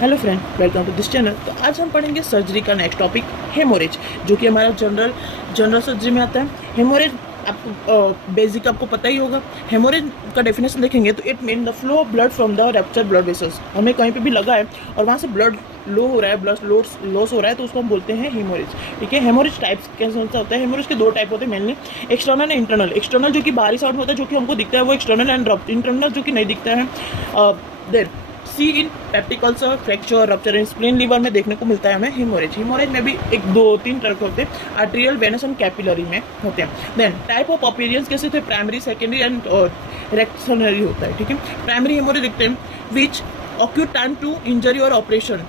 Hello friend, welcome to this channel. तो आज हम पढ़ेंगे सर्जरी का नेक्स्ट टॉपिक हेमोरेज, जो कि हमारा जनरल सर्जरी में आता है। हेमोरेज आपको बेसिक आपको पता ही होगा। हेमोरेज का डेफिनेशन देखेंगे तो it mean the flow of blood from the rupture blood vessels. हमें कहीं पे भी लगा है और वहाँ से ब्लड लो हो रहा है, ब्लड लॉस हो रहा है, तो उसको हम बोलते हैं हेमोरेज। ठीक है, हेमोरेज टाइप्स कैसे होता है? हेमोरेज के दो टाइप होते हैं mainly, external and internal. External जो कि बाहरी साइड में होता है, जो कि हमको दिखता है, वो एक्सटर्नल, एंड इंटरनल जो कि नहीं दिखता है। देन सी इन पेप्टिक अल्सर, फ्रैक्चर, रप्चर इन स्प्लीन, लीवर में देखने को मिलता है हमें हेमोरेज। हेमोरेज में भी एक दो तीन तरह के होते हैं, आर्टेरियल, वेनस एंड कैपिलरी में होते हैं। देन टाइप ऑफ अपीयरेंस कैसे थे? प्राइमरी, सेकेंडरी एंड रिएक्शनरी होता है। ठीक है, प्राइमरी हेमोरेज देखते हैं विच ऑक्यू टाइम टू इंजरी और ऑपरेशन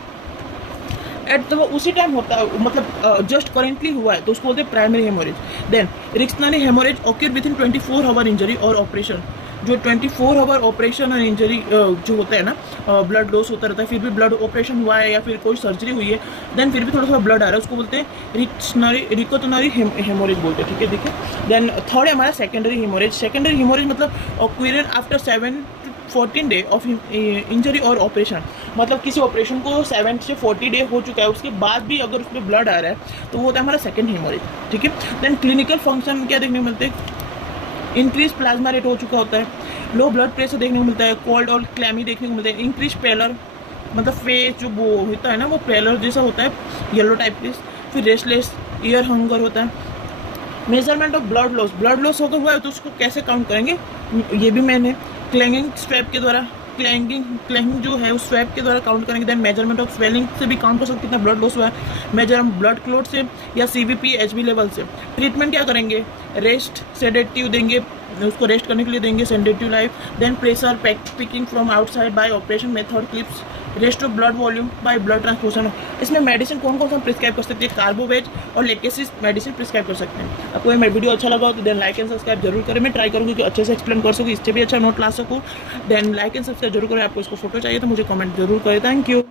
एट तो उसी टाइम होता है, मतलब जस्ट करेंटली हुआ है, तो उसको बोलते हैं primary haemorrhage. Then reactionary haemorrhage occur within 24 hour injury और ऑपरेशन। जो 24 आवर ऑपरेशन और इंजरी जो होता है ना, ब्लड लॉस होता रहता है, फिर भी ब्लड ऑपरेशन हुआ है या फिर कोई सर्जरी हुई है, देन फिर भी थोड़ा थोड़ा ब्लड आ रहा है, उसको बोलते हैं रिकोटनरी हेमोरेज बोलते हैं। ठीक है, देखिए। देन थर्ड है हमारा सेकेंडरी हेमोरेज। सेकेंडरी हेमोरेज मतलब occurrent after 7 to 14 day of injury और ऑपरेशन। मतलब किसी ऑपरेशन को 7 से 40 डे हो चुका है, उसके बाद भी अगर उसमें ब्लड आ रहा है तो वो होता है हमारा सेकेंड हेमोरेज। ठीक है, देन क्लिनिकल फंक्शन क्या देखने को मिलते हैं? इंक्रीज प्लाज्मा रेट हो चुका होता है, लो ब्लड प्रेशर देखने को मिलता है, कोल्ड और क्लैमी देखने को मिलता है, इंक्रीज पेलर, मतलब फेस जो वो होता है ना, वो पेलर जैसा होता है, येलो टाइप के। फिर रेस्टलेस, ईयर हंगर होता है। Measurement of blood loss, blood loss होगा हुआ है तो उसको कैसे काउंट करेंगे? ये भी मैंने क्लैंगिंग स्वैप के द्वारा, क्लैंगिंग जो है उस स्वैप के द्वारा काउंट करेंगे। देन मेजरमेंट ऑफ स्वेलिंग से भी काउंट कर सकते कितना ब्लड लॉस हुआ है। मेजर हम ब्लड क्लोट से या सीवीपी एचबी लेवल से। ट्रीटमेंट क्या करेंगे? रेस्ट, सेडेटिव देंगे, उसको रेस्ट करने के लिए देंगे, sedative life. Then pressure picking from outside by operation method clips, rest of blood volume by blood transfusion. इसमें मेडिसिन कौन कौन सा प्रिस्क्राइब कर सकते हैं? कार्बोवेज और लेकेसिस मेडिसिन प्रिस्क्राइब कर सकते हैं। आपको ये वीडियो अच्छा लगा तो देन लाइक एंड सब्सक्राइब जरूर करें। मैं ट्राई करूँगी कि अच्छे से एक्सप्लेन कर सकूँ, इससे भी अच्छा नोट ला सकूँ। देन लाइक एंड सब्सक्राइब जरूर करें। आपको इसको फोटो चाहिए तो मुझे कमेंट जरूर करें। Thank you.